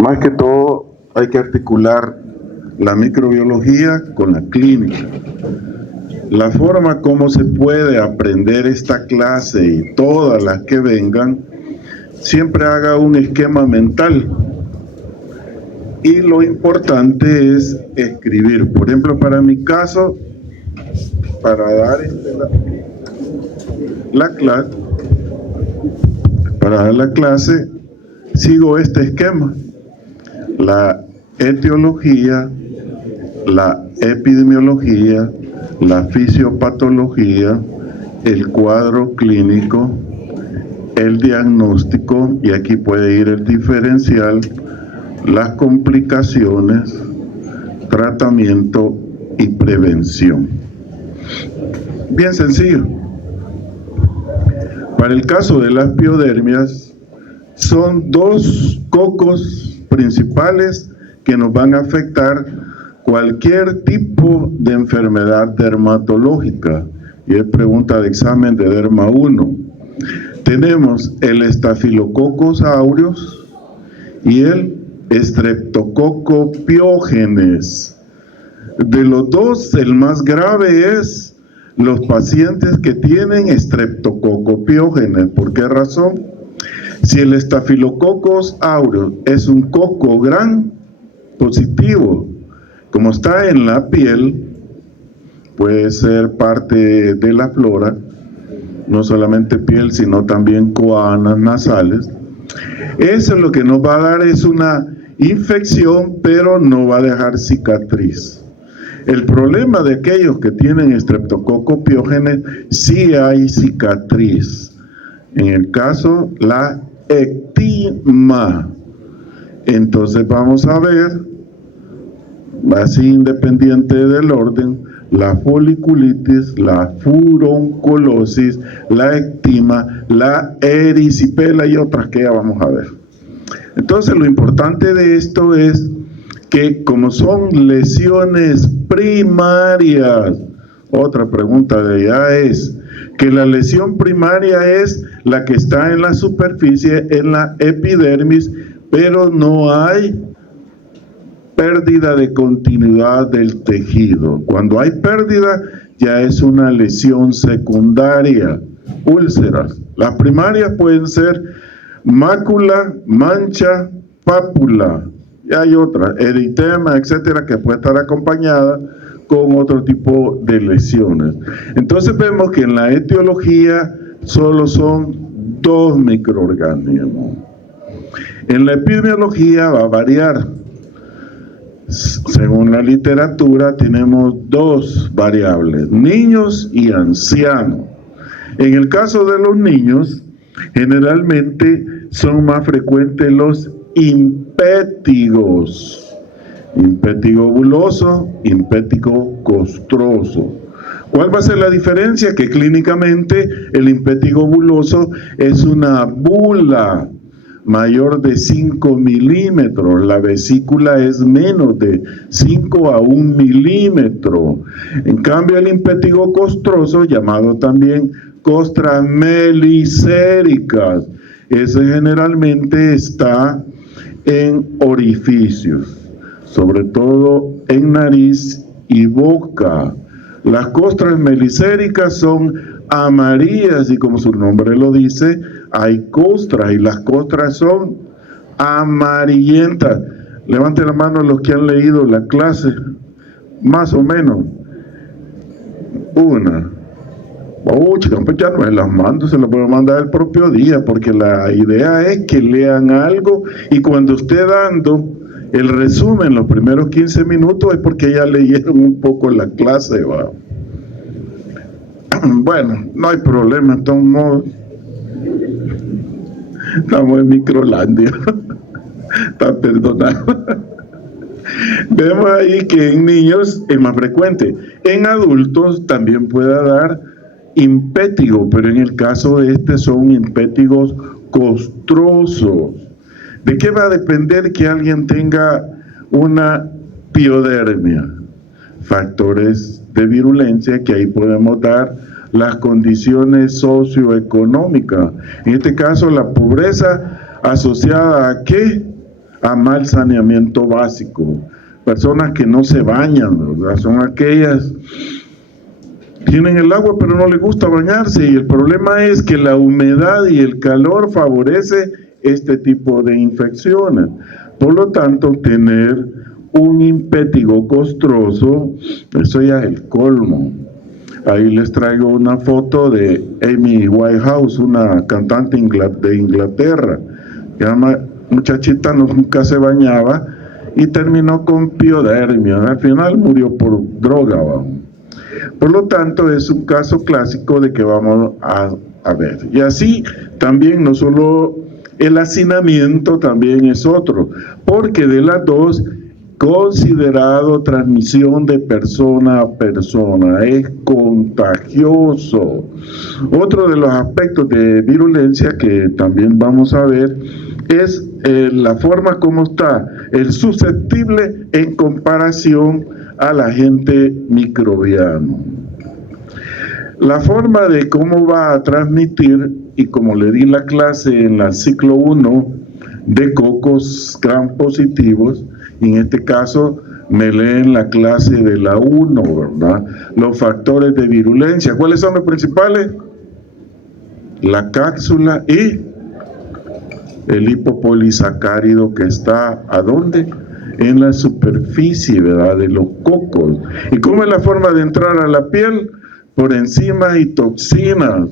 Más que todo hay que articular la microbiología con la clínica. La forma como se puede aprender esta clase y todas las que vengan, siempre haga un esquema mental. Y lo importante es escribir. Por ejemplo, para mi caso, para dar la clase, sigo este esquema: la etiología, la epidemiología, la fisiopatología, el cuadro clínico, el diagnóstico, y aquí puede ir el diferencial, las complicaciones, tratamiento y prevención. Bien sencillo. Para el caso de las piodermias, son dos cocos principales que nos van a afectar cualquier tipo de enfermedad dermatológica. Y es pregunta de examen de Derma 1. Tenemos el Staphylococcus aureus y el Streptococcus pyogenes. De los dos, el más grave es los pacientes que tienen Streptococcus pyogenes. ¿Por qué razón? Si el Staphylococcus aureus es un coco gran positivo, como está en la piel, puede ser parte de la flora, no solamente piel, sino también coanas nasales. Eso lo que nos va a dar es una infección, pero no va a dejar cicatriz. El problema de aquellos que tienen Streptococcus pyogenes, sí hay cicatriz. En el caso, la ectima. Entonces vamos a ver, así independiente del orden, la foliculitis, la furoncolosis, la ectima, la erisipela y otras que ya vamos a ver. Entonces lo importante de esto es que como son lesiones primarias, otra pregunta de ella es que la lesión primaria es la que está en la superficie, en la epidermis, pero no hay pérdida de continuidad del tejido. Cuando hay pérdida, ya es una lesión secundaria. Úlceras. Las primarias pueden ser mácula, mancha, pápula. Y hay otras, eritema, etcétera, que puede estar acompañada con otro tipo de lesiones. Entonces vemos que en la etiología solo son 2 microorganismos. En la epidemiología va a variar. Según la literatura tenemos 2 variables, niños y ancianos. En el caso de los niños, generalmente son más frecuentes los impétigos, impétigo buloso, impétigo costroso. ¿Cuál va a ser la diferencia? Que clínicamente el impétigo buloso es una bula mayor de 5 milímetros, la vesícula es menos de 5 a 1 milímetro. En cambio el impétigo costroso, llamado también costras melicéricas, ese generalmente está en orificios, sobre todo en nariz y boca. Las costras melicéricas son amarillas y como su nombre lo dice, hay costras y las costras son amarillentas. Levanten la mano los que han leído la clase, más o menos. Una. Chicos, pues ya no me las mando, se las puedo mandar el propio día, porque la idea es que lean algo y cuando esté dando el resumen, los primeros 15 minutos, es porque ya leyeron un poco la clase, ¿va? Bueno, no hay problema, estamos en Microlandia. Está perdonado. Vemos ahí que en niños es más frecuente. En adultos también puede dar impétigo, pero en el caso de este son impétigos costrosos. ¿De qué va a depender que alguien tenga una piodermia? Factores de virulencia, que ahí podemos dar las condiciones socioeconómicas. En este caso, la pobreza asociada a ¿qué? a mal saneamiento básico. Personas que no se bañan, ¿verdad? Son aquellas que tienen el agua pero no les gusta bañarse, y el problema es que la humedad y el calor favorece este tipo de infecciones. Por lo tanto, tener un impétigo costroso, eso ya es el colmo. Ahí les traigo una foto de Amy Winehouse, una cantante de Inglaterra. La muchachita nunca se bañaba y terminó con piodermia. Al final murió por droga. Por lo tanto, es un caso clásico de que vamos a ver. Y así también no solo el hacinamiento, también es otro, porque de las dos, considerado transmisión de persona a persona, es contagioso. Otro de los aspectos de virulencia que también vamos a ver es la forma como está el susceptible en comparación al agente microbiano. La forma de cómo va a transmitir, y como le di la clase en el ciclo 1 de cocos gram positivos, y en este caso me leen la clase de la 1, ¿verdad? Los factores de virulencia. ¿Cuáles son los principales? La cápsula y el lipopolisacárido que está, ¿a dónde? En la superficie, ¿verdad?, de los cocos. ¿Y cómo es la forma de entrar a la piel? Por enzimas y toxinas.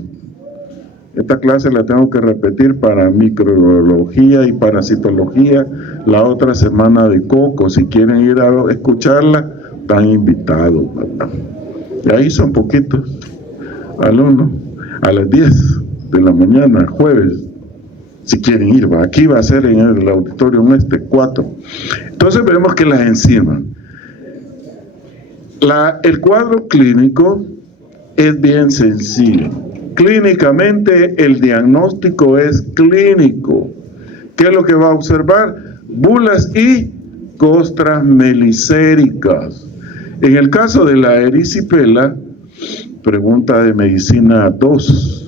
Esta clase la tengo que repetir para microbiología y parasitología la otra semana de coco. Si quieren ir a escucharla, están invitados, ¿verdad? Y ahí son poquitos alumnos, a las 10 de la mañana, jueves. Si quieren ir, ¿va? Aquí va a ser en el auditorio 4. Entonces vemos que las enzimas. El cuadro clínico es bien sencillo. Clínicamente el diagnóstico es clínico. ¿Qué es lo que va a observar? Bulas y costras melicéricas. En el caso de la erisipela, pregunta de medicina 2.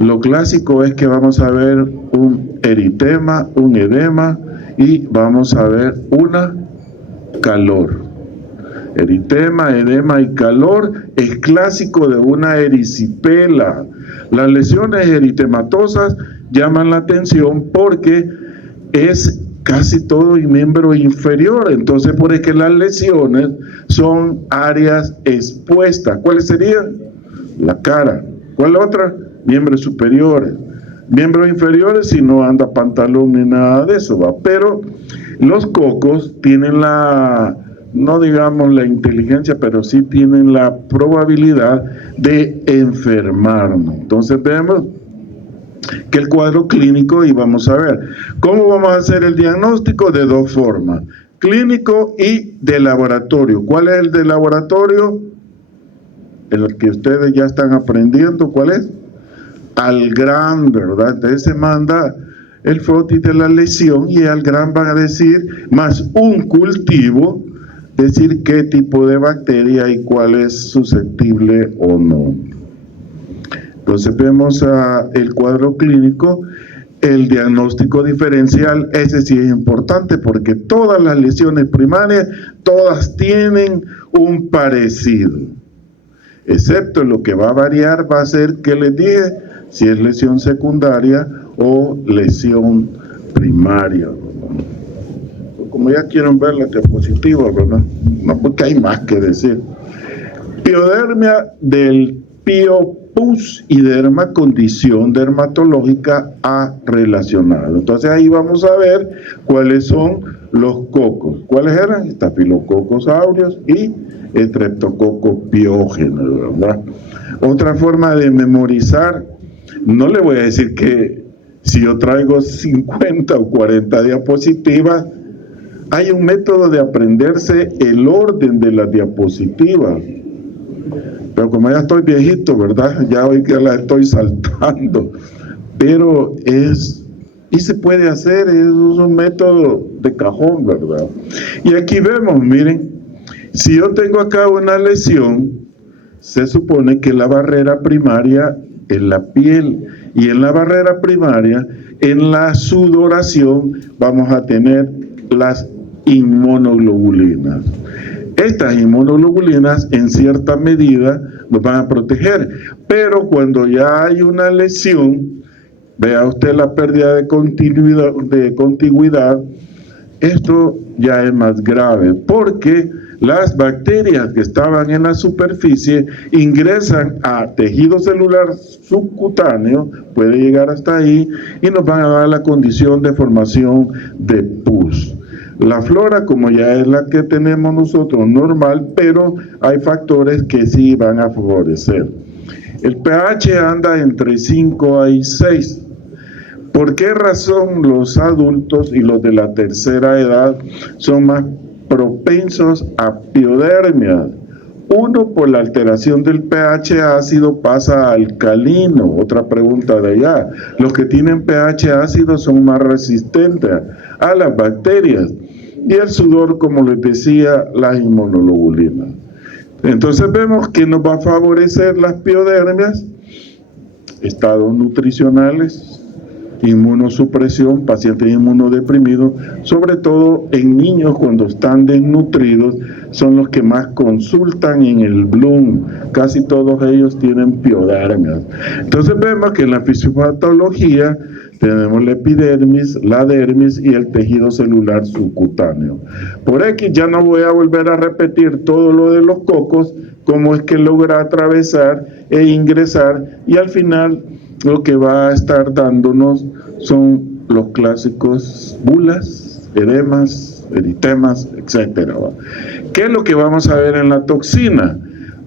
Lo clásico es que vamos a ver un eritema, un edema y vamos a ver una calor. Eritema, edema y calor es clásico de una erisipela. Las lesiones eritematosas llaman la atención porque es casi todo el miembro inferior. Entonces, por eso que las lesiones son áreas expuestas. ¿Cuáles serían? La cara. ¿Cuál otra? Miembros superiores. Miembros inferiores si no anda pantalón ni nada de eso, ¿va? Pero los cocos tienen no digamos la inteligencia, pero sí tienen la probabilidad de enfermarnos. Entonces vemos que el cuadro clínico, y vamos a ver, ¿cómo vamos a hacer el diagnóstico? De dos formas, clínico y de laboratorio. ¿Cuál es el de laboratorio? El que ustedes ya están aprendiendo, ¿cuál es? Al gran, ¿verdad? Entonces se manda el frotis de la lesión y al gran van a decir, más un cultivo, decir qué tipo de bacteria y cuál es susceptible o no. Entonces vemos el cuadro clínico, el diagnóstico diferencial, ese sí es importante porque todas las lesiones primarias, todas tienen un parecido, excepto lo que va a variar va a ser, ¿qué les dije? Si es lesión secundaria o lesión primaria. Como ya quieren ver la diapositiva, ¿verdad? No, porque hay más que decir. Piodermia del piopus y derma, condición dermatológica A relacionada. Entonces ahí vamos a ver cuáles son los cocos. ¿Cuáles eran? Estafilococos aureus y Streptococcus pyogenes, ¿verdad? Otra forma de memorizar, no le voy a decir que si yo traigo 50 o 40 diapositivas, hay un método de aprenderse el orden de las diapositivas. Pero como ya estoy viejito, ¿verdad? Ya hoy que la estoy saltando. Pero y se puede hacer, es un método de cajón, ¿verdad? Y aquí vemos, miren, si yo tengo acá una lesión, se supone que la barrera primaria es la piel Y en la barrera primaria, en la sudoración, vamos a tener las inmunoglobulinas. Estas inmunoglobulinas en cierta medida nos van a proteger, pero cuando ya hay una lesión, vea usted la pérdida de contigüidad, esto ya es más grave, porque las bacterias que estaban en la superficie ingresan a tejido celular subcutáneo, puede llegar hasta ahí, y nos van a dar la condición de formación de pus. La flora, como ya es la que tenemos nosotros, normal, pero hay factores que sí van a favorecer. El pH anda entre 5 y 6. ¿Por qué razón los adultos y los de la tercera edad son más propensos a piodermia? Uno, por la alteración del pH ácido pasa a alcalino. Otra pregunta de allá. Los que tienen pH ácido son más resistentes a las bacterias. Y el sudor, como les decía, las inmunoglobulinas. Entonces vemos que nos va a favorecer las piodermias, estados nutricionales, inmunosupresión, pacientes inmunodeprimidos, sobre todo en niños cuando están desnutridos, son los que más consultan en el Bloom. Casi todos ellos tienen piodermias. Entonces vemos que en la fisiopatología tenemos la epidermis, la dermis y el tejido celular subcutáneo. Por X ya no voy a volver a repetir todo lo de los cocos, cómo es que logra atravesar e ingresar, y al final lo que va a estar dándonos son los clásicos bulas, edemas, eritemas, etc. ¿Qué es lo que vamos a ver en la toxina?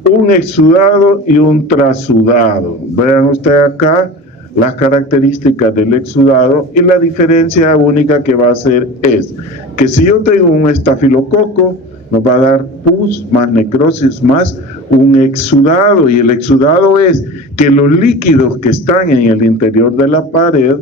Un exudado y un trasudado. Vean ustedes acá las características del exudado, y la diferencia única que va a hacer es que si yo tengo un estafilococo, nos va a dar pus más necrosis más un exudado, y el exudado es que los líquidos que están en el interior de la pared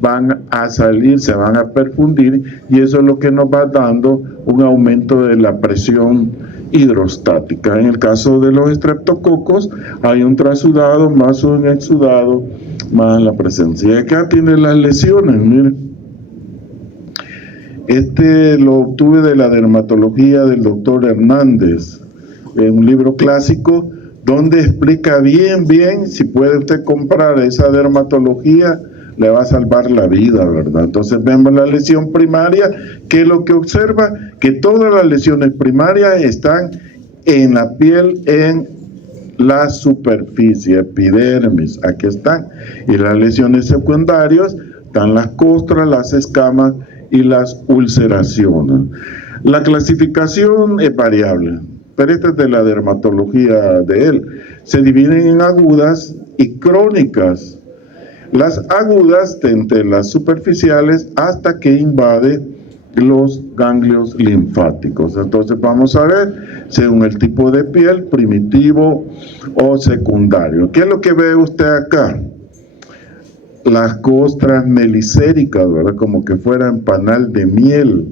van a salir, se van a perfundir, y eso es lo que nos va dando un aumento de la presión hidrostática. En el caso de los estreptococos hay un trasudado más un exudado más la presencia. Y acá tiene las lesiones, miren. Este lo obtuve de la dermatología del doctor Hernández, en un libro clásico donde explica bien, si puede usted comprar esa dermatología, le va a salvar la vida, ¿verdad? Entonces vemos la lesión primaria, que es lo que observa, que todas las lesiones primarias están en la piel, en la superficie, epidermis, aquí están. Y las lesiones secundarias están las costras, las escamas y las ulceraciones. La clasificación es variable, pero esta es de la dermatología de él. Se dividen en agudas y crónicas. Las agudas entre las superficiales hasta que invade los ganglios linfáticos. Entonces vamos a ver, según el tipo de piel, primitivo o secundario. ¿Qué es lo que ve usted acá? Las costras melicéricas, ¿verdad? Como que fueran panal de miel.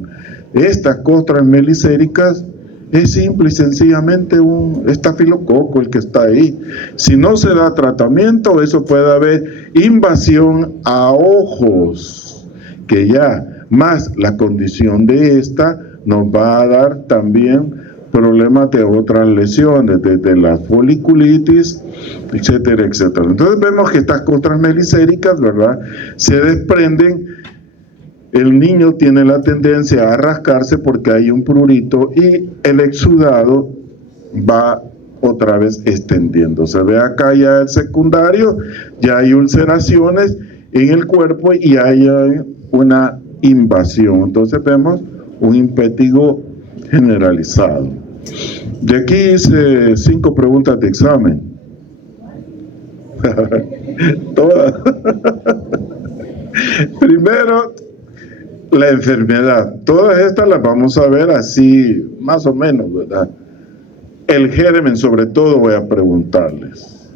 Estas costras melicéricas es simple y sencillamente un estafilococo el que está ahí. Si no se da tratamiento, eso puede haber invasión a ojos, que ya más la condición de esta nos va a dar también problemas de otras lesiones, desde la foliculitis, etcétera, etcétera. Entonces vemos que estas costras melicéricas, ¿verdad?, se desprenden. El niño tiene la tendencia a rascarse porque hay un prurito, y el exudado va otra vez extendiéndose. Ve acá ya el secundario, ya hay ulceraciones en el cuerpo y hay una invasión. Entonces vemos un impétigo generalizado. De aquí hice 5 preguntas de examen. Todas. Primero, la enfermedad. Todas estas las vamos a ver así, más o menos, ¿verdad? El germen, sobre todo, voy a preguntarles.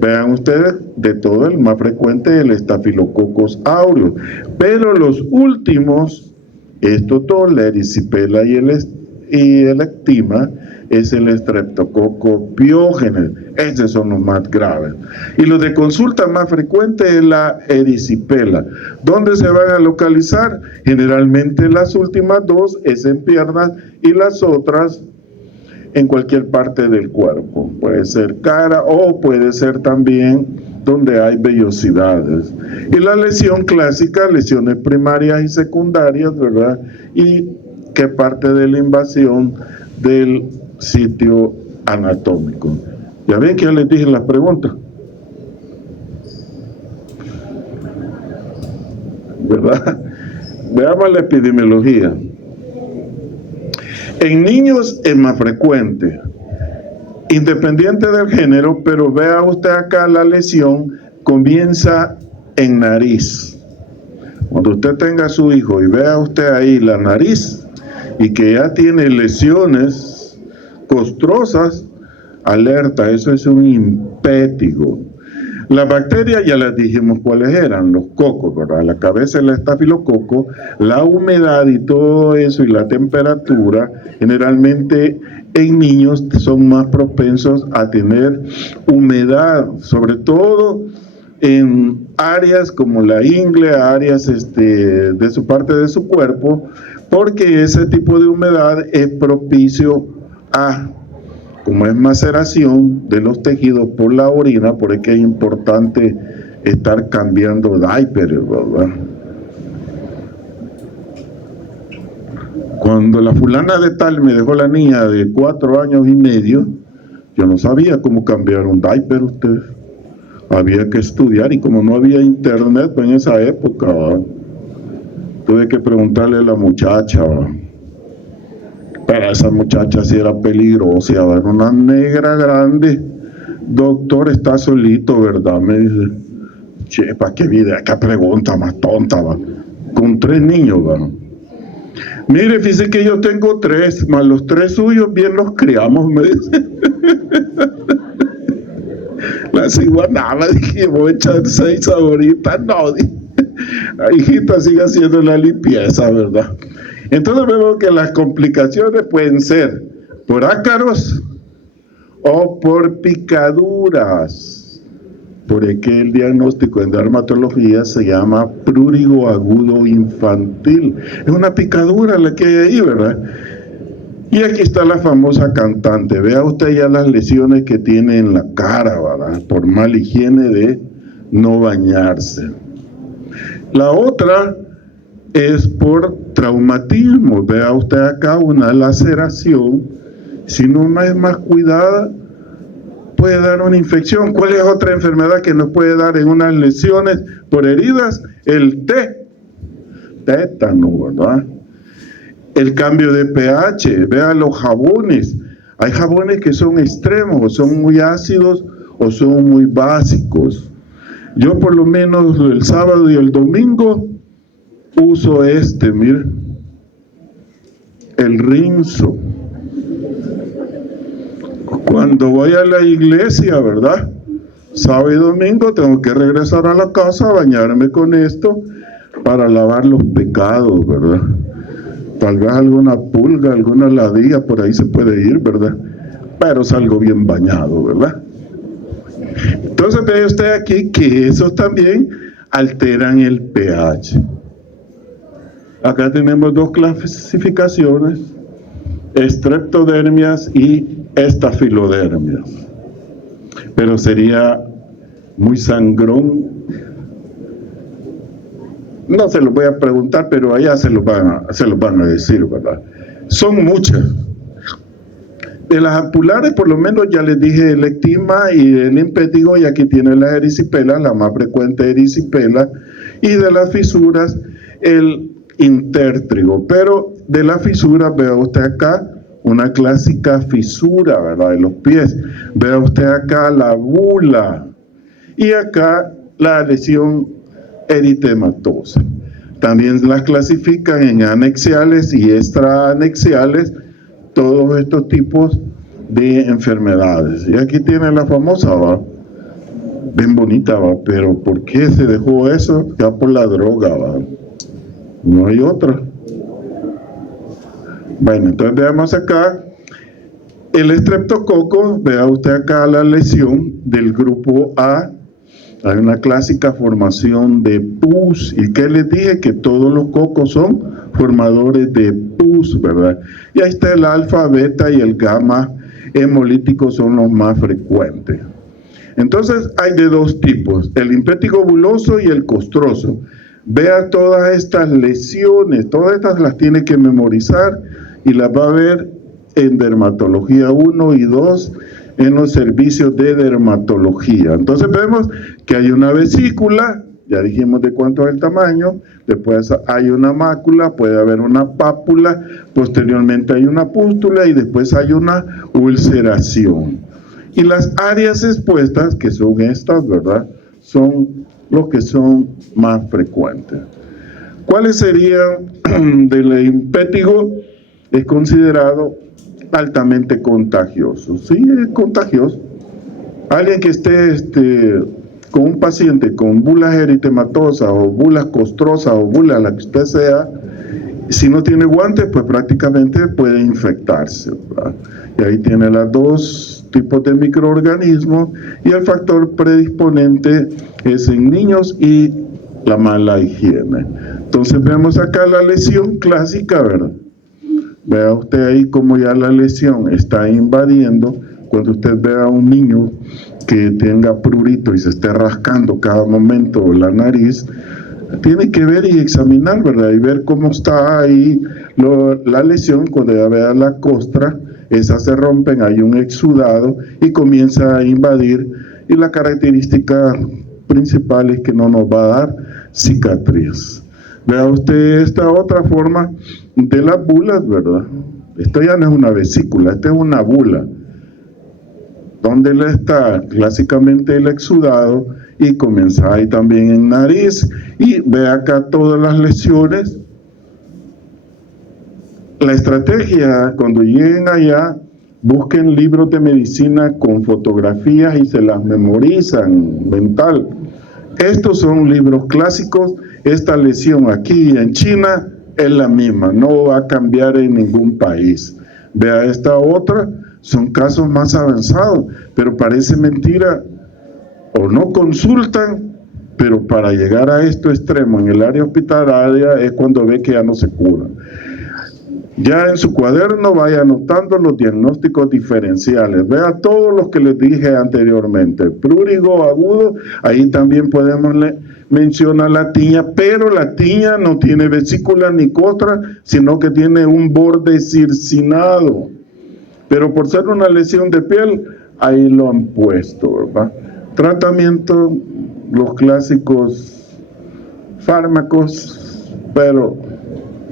Vean ustedes, de todo el más frecuente es el Staphylococcus aureus, pero los últimos, la erisipela y el y el ectima es el Streptococcus pyogenes. Esos son los más graves. Y los de consulta más frecuente es la erisipela. ¿Dónde se van a localizar? Generalmente las últimas dos es en piernas y las otras en cualquier parte del cuerpo. Puede ser cara o puede ser también donde hay vellosidades. Y la lesión clásica, lesiones primarias y secundarias, ¿verdad? Y que parte de la invasión del sitio anatómico. Ya ven que ya les dije las preguntas, ¿verdad? Veamos la epidemiología. En niños es más frecuente, independiente del género, pero vea usted acá la lesión comienza en nariz. Cuando usted tenga a su hijo y vea usted ahí la nariz y que ya tiene lesiones costrosas, alerta, eso es un impétigo. Las bacterias ya les dijimos cuáles eran, los cocos, ¿verdad? La cabeza del estafilococo, la humedad y todo eso y la temperatura, generalmente en niños son más propensos a tener humedad, sobre todo en áreas como la ingle, áreas de su parte de su cuerpo, porque ese tipo de humedad es propicio a, como es maceración de los tejidos por la orina, por eso es importante estar cambiando diapers, ¿verdad? Cuando la fulana de tal me dejó la niña de 4 años y medio, yo no sabía cómo cambiar un diaper, usted. Había que estudiar, y como no había internet en esa época, ¿verdad? Tuve que preguntarle a la muchacha, ¿verdad? Pero esa muchacha sí era peligrosa, era una negra grande. Doctor, está solito, ¿verdad? Me dice, che, ¿para qué vida? ¿Qué pregunta más tonta, va? Con 3 niños, va. Mire, fíjese que yo tengo 3, más los 3 suyos bien los criamos, me dice. La ciguanaba, dije, voy a echar 6 ahorita, no, dije. La hijita sigue haciendo la limpieza, ¿verdad? Entonces vemos que las complicaciones pueden ser por ácaros o por picaduras. Por eso el diagnóstico en dermatología se llama prurigo agudo infantil. Es una picadura la que hay ahí, ¿verdad? Y aquí está la famosa cantante. Vea usted ya las lesiones que tiene en la cara, ¿verdad? Por mala higiene de no bañarse. La otra es por traumatismo. Vea usted acá una laceración. Si no es más cuidada, puede dar una infección. ¿Cuál es otra enfermedad que nos puede dar en unas lesiones por heridas? El tétano, ¿verdad? El cambio de pH. Vea los jabones. Hay jabones que son extremos, o son muy ácidos o son muy básicos. Yo por lo menos el sábado y el domingo uso mire, el Rinso. Cuando voy a la iglesia, ¿verdad? Sábado y domingo tengo que regresar a la casa a bañarme con esto para lavar los pecados, ¿verdad? Tal vez alguna pulga, alguna ladilla por ahí se puede ir, ¿verdad? Pero salgo bien bañado, ¿verdad? Entonces ve usted aquí que esos también alteran el pH. Acá tenemos 2 clasificaciones, estreptodermias y estafilodermias. Pero sería muy sangrón. No se los voy a preguntar, pero allá se los van a decir, ¿verdad? Son muchas. De las ampullares, por lo menos ya les dije el ectima y el impétigo, y aquí tiene la erisipela, la más frecuente erisipela, y de las fisuras, el intértrigo. Pero de las fisuras, vea usted acá, una clásica fisura, ¿verdad? De los pies. Vea usted acá la bula, y acá la lesión eritematosa. También las clasifican en anexiales y extraanexiales, todos estos tipos de enfermedades. Y aquí tiene la famosa, ¿va? Bien bonita, ¿va? Pero ¿por qué se dejó eso? Ya por la droga, ¿va? No hay otra. Bueno, entonces veamos acá el estreptococo. Vea usted acá la lesión del grupo A. Hay una clásica formación de pus. ¿Y qué les dije? Que todos los cocos son formadores de pus, ¿verdad? Y ahí está el alfa, beta y el gamma hemolítico son los más frecuentes. Entonces hay de dos tipos, el impético buloso y el costroso. Vea todas estas lesiones, todas estas las tiene que memorizar y las va a ver en dermatología 1 y 2 en los servicios de dermatología. Entonces vemos que hay una vesícula, ya dijimos de cuánto es el tamaño, después hay una mácula, puede haber una pápula, posteriormente hay una pústula y después hay una ulceración. Y las áreas expuestas, que son estas, ¿verdad?, son los que son más frecuentes. ¿Cuáles serían del impétigo? Es considerado altamente contagioso. Sí, es contagioso. Alguien que esté con un paciente con bulas eritematosas o bulas costrosas o bulas, la que usted sea, si no tiene guantes, pues prácticamente puede infectarse, ¿verdad? Y ahí tiene los dos tipos de microorganismos y el factor predisponente es en niños y la mala higiene. Entonces vemos acá la lesión clásica, ¿verdad? Vea usted ahí como ya la lesión está invadiendo. Cuando usted vea a un niño que tenga prurito y se esté rascando cada momento la nariz, tiene que ver y examinar, ¿verdad? Y ver cómo está ahí la lesión. Cuando ya vea la costra, esas se rompen, hay un exudado y comienza a invadir. Y la característica principal es que no nos va a dar cicatriz. Vea usted esta otra forma de las bulas, ¿verdad? Esto ya no es una vesícula, esta es una bula. Donde le está clásicamente el exudado y comienza ahí también en nariz. Y ve acá todas las lesiones. La estrategia, cuando lleguen allá, busquen libros de medicina con fotografías y se las memorizan mental. Estos son libros clásicos. Esta lesión aquí en China es la misma, no va a cambiar en ningún país. Vea esta otra, son casos más avanzados, pero parece mentira, o no consultan, pero para llegar a este extremo en el área hospitalaria es cuando ve que ya no se curan. Ya en su cuaderno vaya anotando los diagnósticos diferenciales. Vea todos los que les dije anteriormente. Prurigo agudo, ahí también podemos mencionar la tiña, pero la tiña no tiene vesícula ni costra, sino que tiene un borde circinado. Pero por ser una lesión de piel, ahí lo han puesto, ¿verdad? Tratamiento, los clásicos fármacos, pero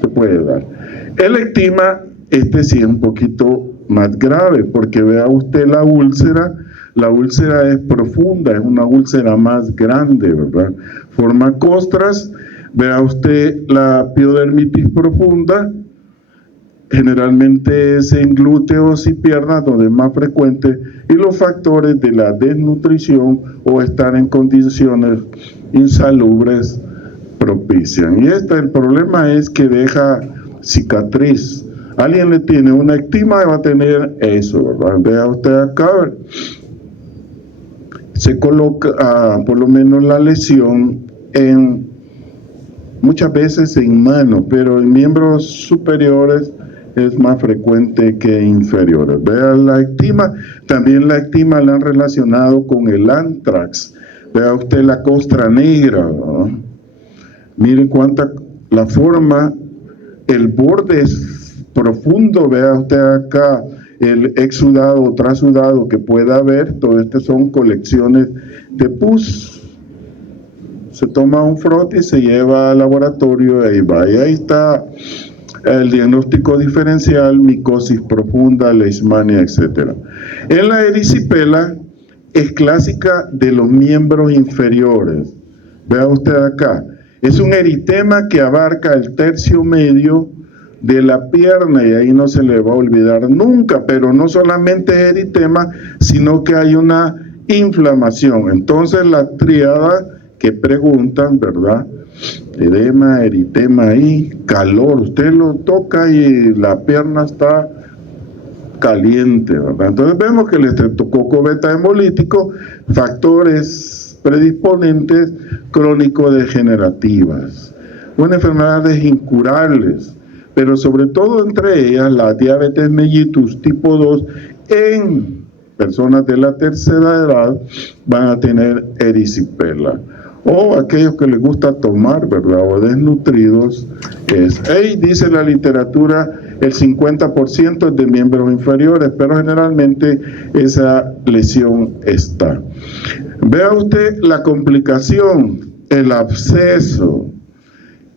se puede dar. El ectima, sí es un poquito más grave, porque vea usted la úlcera es profunda, es una úlcera más grande, ¿verdad? Forma costras, vea usted la piodermitis profunda, generalmente es en glúteos y piernas donde es más frecuente, y los factores de la desnutrición o estar en condiciones insalubres propician. Y el problema es que deja cicatriz. Alguien le tiene una ectima y va a tener eso, ¿verdad? Vea usted acá, se coloca por lo menos la lesión muchas veces en mano, pero en miembros superiores es más frecuente que inferiores. Vea la ectima, también la ectima la han relacionado con el antrax. Vea usted la costra negra, ¿no? Miren la forma, el borde es profundo. Vea usted acá el exudado o trasudado que pueda haber. Todo esto son colecciones de pus. Se toma un frote y se lleva al laboratorio y ahí va. Y ahí está el diagnóstico diferencial, micosis profunda, leishmania, etc. En la erisipela es clásica de los miembros inferiores. Vea usted acá. Es un eritema que abarca el tercio medio de la pierna y ahí no se le va a olvidar nunca, pero no solamente es eritema, sino que hay una inflamación. Entonces la tríada que preguntan, ¿verdad? edema, eritema ahí, calor, usted lo toca y la pierna está caliente, ¿verdad? Entonces vemos que el estreptococo beta hemolítico, factores predisponentes crónico-degenerativas, enfermedades incurables, pero sobre todo entre ellas la diabetes mellitus tipo 2 en personas de la tercera edad van a tener erisipela. O aquellos que les gusta tomar, ¿verdad? O desnutridos, dice la literatura, el 50% es de miembros inferiores, pero generalmente esa lesión está. Vea usted la complicación, el absceso.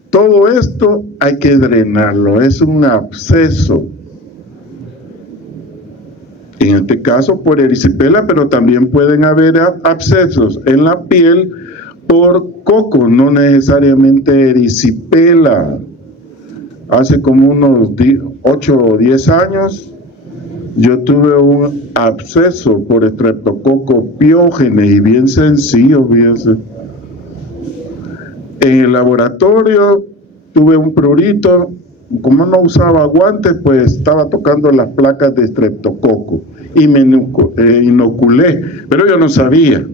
Todo esto hay que drenarlo, es un absceso. En este caso por erisipela, pero también pueden haber abscesos en la piel por coco, no necesariamente erisipela. Hace como unos 8 o 10 años, yo tuve un absceso por Streptococcus pyogenes, y bien sencillo, fíjense. En el laboratorio tuve un prurito, como no usaba guantes, pues estaba tocando las placas de estreptococo y me inoculé, pero yo no sabía.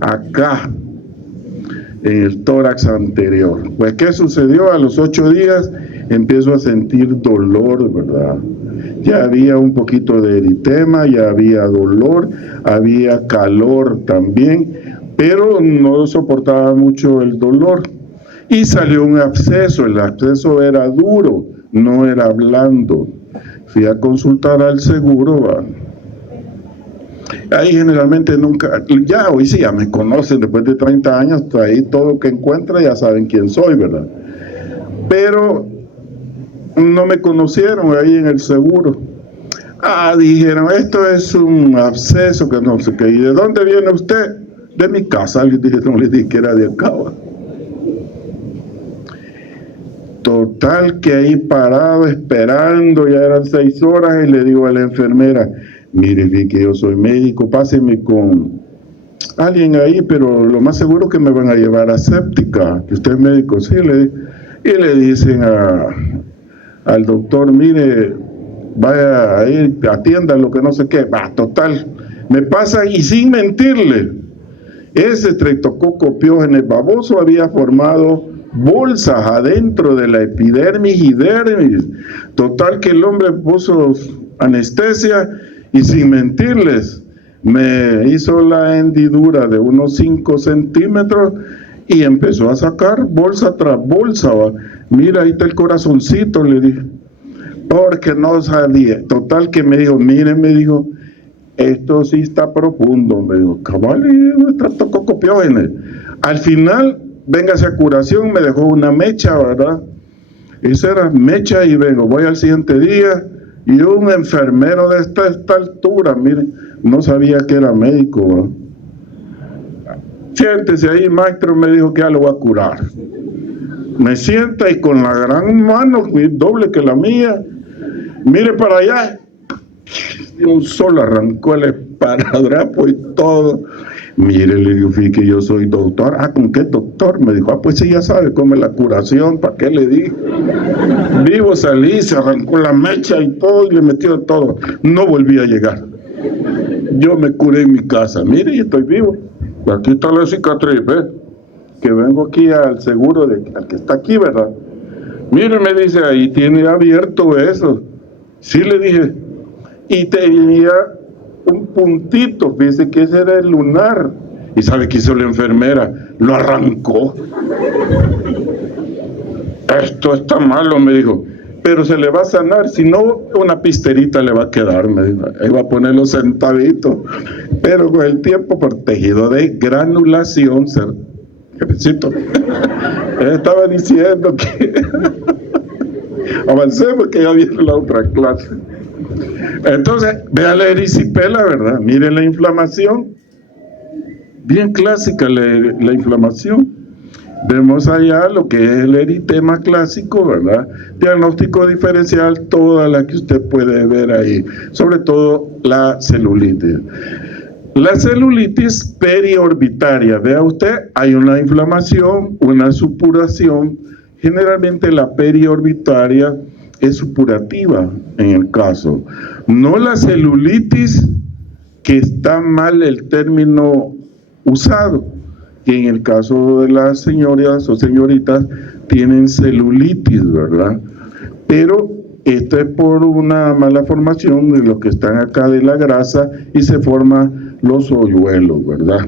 Acá, en el tórax anterior. Pues, ¿qué sucedió? A los 8 días empiezo a sentir dolor, ¿verdad? Ya había un poquito de eritema, ya había dolor, había calor también, pero no soportaba mucho el dolor. Y salió un absceso, el absceso era duro, no era blando. Fui a consultar al seguro, ¿va? Ahí generalmente nunca, ya hoy sí ya me conocen, después de 30 años, ahí todo lo que encuentra ya saben quién soy, ¿verdad? Pero no me conocieron ahí en el seguro. Dijeron, esto es un absceso, que no sé qué. ¿Y de dónde viene usted? De mi casa. Les dije, no les dije que era de acá. Total que ahí parado, esperando, ya eran 6 horas, y le digo a la enfermera, mire, vi que yo soy médico, páseme con alguien ahí, pero lo más seguro que me van a llevar a séptica, que usted es médico. Sí, y le dicen al doctor, mire, vaya a ir, atienda lo que no sé qué. Total, me pasa, y sin mentirle, ese Streptococcus pyogenes baboso había formado bolsas adentro de la epidermis y dermis. Total que el hombre puso anestesia y sin mentirles me hizo la hendidura de unos 5 centímetros y empezó a sacar bolsa tras bolsa. Mira, ahí está el corazoncito, le dije, porque no sabía. Total que me dijo, mire, me dijo, esto sí está profundo. Me dijo, cabal, Streptococcus pyogenes. Al final, véngase a curación, me dejó una mecha, ¿verdad? Esa era mecha, y vengo, voy al siguiente día, y un enfermero de esta altura, mire, no sabía que era médico, ¿verdad? Siéntese ahí, maestro, me dijo que ya lo voy a curar. Me sienta y con la gran mano, doble que la mía, mire para allá, y un solo arrancó el esparadrapo y todo. Mire, le digo, fíjate que yo soy doctor. ¿Con qué doctor? Me dijo, pues sí, ya sabe cómo es la curación, ¿para qué le di? Vivo salí, se arrancó la mecha y todo, y le metió todo. No volví a llegar. Yo me curé en mi casa. Mire, y estoy vivo. Aquí está la cicatriz, ¿ves? Que vengo aquí al seguro, al que está aquí, ¿verdad? Mire, me dice, ahí tiene abierto eso. Sí, le dije. Y tenía un puntito, fíjese que ese era el lunar. ¿Y sabe qué hizo la enfermera? Lo arrancó. Esto está malo, me dijo, pero se le va a sanar, si no, una pisterita le va a quedar, me dijo. Ahí va a poner los centavitos, pero con el tiempo protegido de granulación. Jefecito, estaba diciendo que avancemos, porque ya viene la otra clase. Entonces, vea la erisipela, ¿verdad? Mire la inflamación, bien clásica la inflamación. Vemos allá lo que es el eritema clásico, ¿verdad? Diagnóstico diferencial, toda la que usted puede ver ahí, sobre todo la celulitis. La celulitis periorbitaria, vea usted, hay una inflamación, una supuración. Generalmente la periorbitaria es supurativa en el caso. No la celulitis, que está mal el término usado, que en el caso de las señoras o señoritas tienen celulitis, ¿verdad? Pero esto es por una mala formación de los que están acá de la grasa y se forman los hoyuelos, ¿verdad?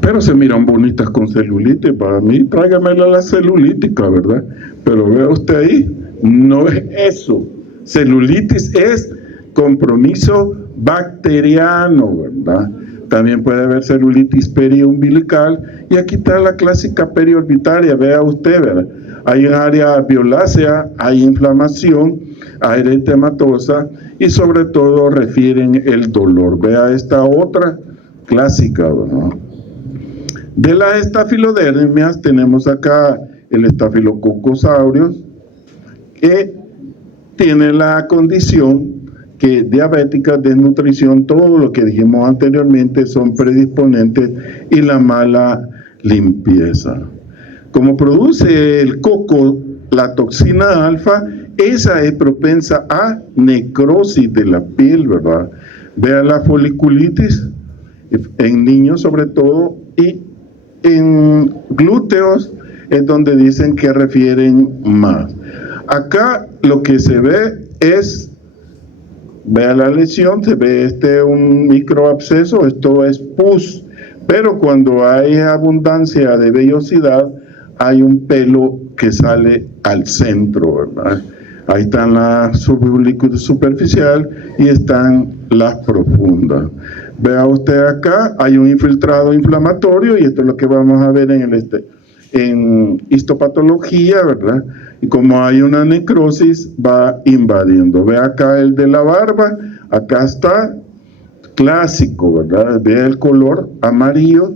Pero se miran bonitas con celulitis. Para mí, tráigamela la celulítica, ¿verdad? Pero vea usted ahí, no es eso. Celulitis es compromiso bacteriano, ¿verdad? También puede haber celulitis periumbilical, y aquí está la clásica periorbitaria, vea usted, ¿verdad? Hay un área violácea, hay inflamación, hay eritematosa, y sobre todo refieren el dolor. Vea esta otra clásica, ¿verdad? De las estafilodermias tenemos acá el Staphylococcus aureus, que tiene la condición que diabética, desnutrición, todo lo que dijimos anteriormente son predisponentes, y la mala limpieza. Como produce el coco la toxina alfa, esa es propensa a necrosis de la piel, ¿verdad? Vea la foliculitis en niños sobre todo, y en glúteos es donde dicen que refieren más. Acá lo que se ve es, vea la lesión, se ve un microabsceso, esto es pus, pero cuando hay abundancia de vellosidad, hay un pelo que sale al centro, ¿verdad? Ahí están las sublíquido superficial y están las profundas. Vea usted acá, hay un infiltrado inflamatorio, y esto es lo que vamos a ver en histopatología, ¿verdad? Y como hay una necrosis, va invadiendo. Ve acá el de la barba, acá está, clásico, ¿verdad? Ve el color amarillo,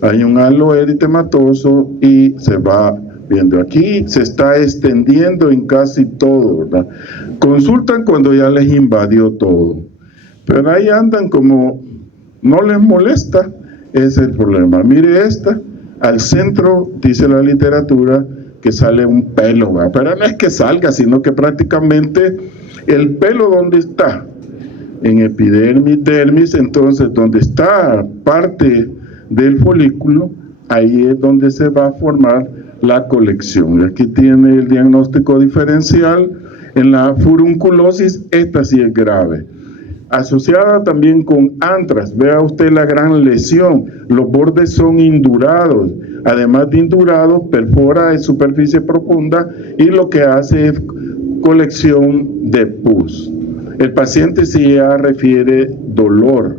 hay un halo eritematoso y se va viendo. Aquí se está extendiendo en casi todo, ¿verdad? Consultan cuando ya les invadió todo, pero ahí andan como no les molesta, es el problema. Mire esta, al centro dice la literatura que sale un pelo, ¿verdad? Pero no es que salga, sino que prácticamente el pelo donde está, en epidermis, dermis, entonces donde está parte del folículo, ahí es donde se va a formar la colección. Y aquí tiene el diagnóstico diferencial. En la furunculosis, esta sí es grave, asociada también con antrax. Vea usted la gran lesión, los bordes son indurados, además de indurados, perfora en superficie profunda y lo que hace es colección de pus. El paciente sí ya refiere dolor,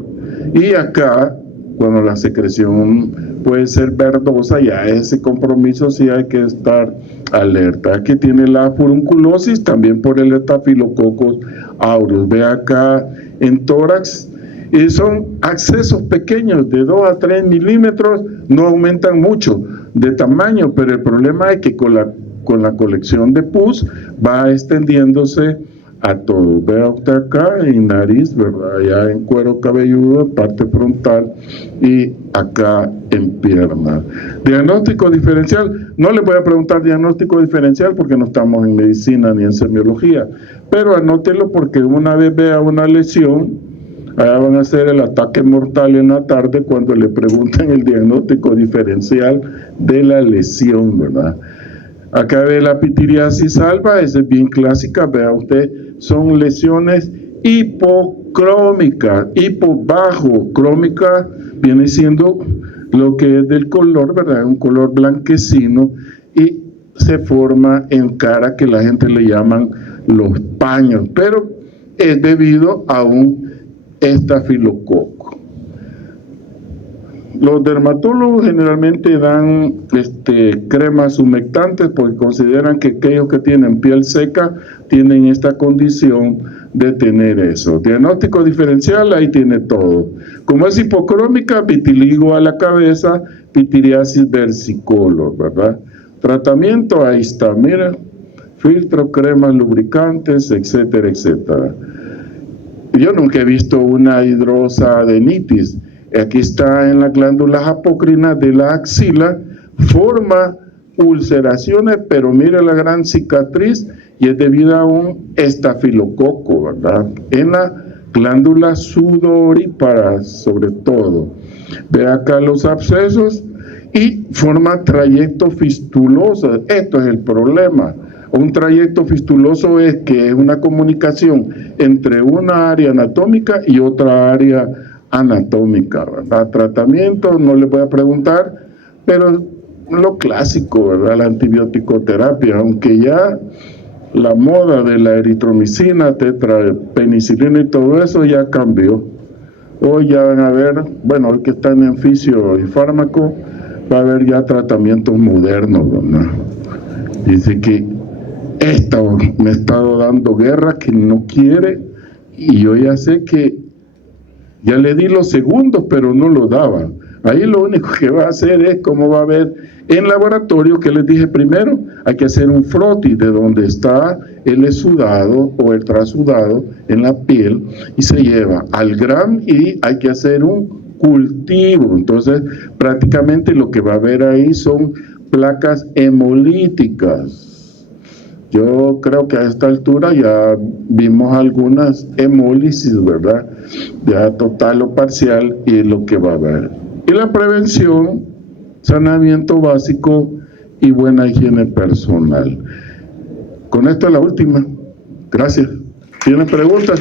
y acá cuando la secreción puede ser verdosa, ya ese compromiso sí hay que estar alerta. Aquí tiene la furunculosis, también por el Staphylococcus aureus. Ve acá en tórax, y son accesos pequeños de 2 a 3 milímetros, no aumentan mucho de tamaño, pero el problema es que con la colección de pus va extendiéndose a todo. Vea usted acá en nariz, ¿verdad? Ya en cuero cabelludo, parte frontal, y acá en pierna. Diagnóstico diferencial, no le voy a preguntar diagnóstico diferencial porque no estamos en medicina ni en semiología, pero anótelo porque una vez vea una lesión, allá van a hacer el ataque mortal en la tarde cuando le pregunten el diagnóstico diferencial de la lesión, ¿verdad? Acá ve la pitiriasis alba, esa es bien clásica, vea usted, son lesiones hipocrómicas, hipobajo, crómica viene siendo lo que es del color, ¿verdad? Un color blanquecino, y se forma en cara que la gente le llaman los paños, pero es debido a un estafilococo. Los dermatólogos generalmente dan cremas humectantes porque consideran que aquellos que tienen piel seca tienen esta condición de tener eso. Diagnóstico diferencial, ahí tiene todo. Como es hipocrómica, vitiligo a la cabeza, pitiriasis versicolor, ¿verdad? Tratamiento, ahí está, mira, filtro, cremas, lubricantes, etcétera, etcétera. Yo nunca he visto una hidrosadenitis. Aquí está en las glándulas apócrinas de la axila, forma ulceraciones, pero mire la gran cicatriz, y es debido a un estafilococo, ¿verdad? En la glándula sudorípara, sobre todo. Ve acá los abscesos y forma trayecto fistuloso. Esto es el problema. Un trayecto fistuloso es que es una comunicación entre una área anatómica y otra área anatómica, ¿verdad? Tratamiento, no les voy a preguntar, pero lo clásico, ¿verdad? La antibiótico-terapia, aunque ya la moda de la eritromicina, tetrapenicilina y todo eso ya cambió. Hoy ya van a ver, bueno, hoy que están en fisio y fármaco, va a haber ya tratamientos modernos, ¿verdad? Dice que esta me ha estado dando guerra, que no quiere, y yo ya sé que ya le di los segundos, pero no lo daba. Ahí lo único que va a hacer es, como va a ver en laboratorio, que les dije primero, hay que hacer un frotis de donde está el exudado o el trasudado en la piel, y se lleva al GRAM y hay que hacer un cultivo. Entonces, prácticamente lo que va a haber ahí son placas hemolíticas. Yo creo que a esta altura ya vimos algunas hemólisis, ¿verdad? Ya total o parcial, y lo que va a haber. Y la prevención, saneamiento básico y buena higiene personal. Con esto es la última. Gracias. ¿Tienen preguntas?